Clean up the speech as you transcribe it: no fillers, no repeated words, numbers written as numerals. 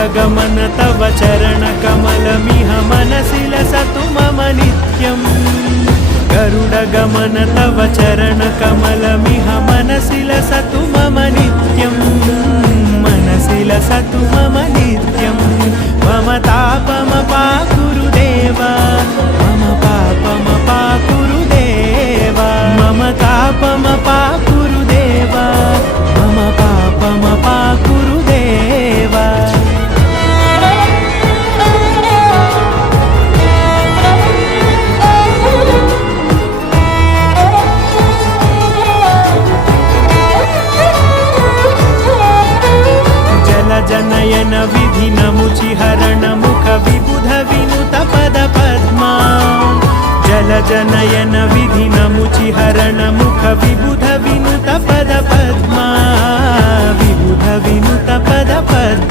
गरुडगमन तव चरणकमलमिह मनसि लसतु मम नित्यम् गरुडगमन तव चरणकमलमिह मनसि लसतु मम नित्यम् मनसि लसतु मम नित्यम् मम तापमपाकुरु देवा मम पापमपाकुरु देवा मम तापमपाकुरु देवा मम पापमपाकुरु देवा जनयन विधिनमुचिहरण मुख विबुध विनुत पद पद्मा जल जनयन विधिनमुचिहरण मुख विबुध विनुत पद पद्मा विबुध विनुत पद पद्मा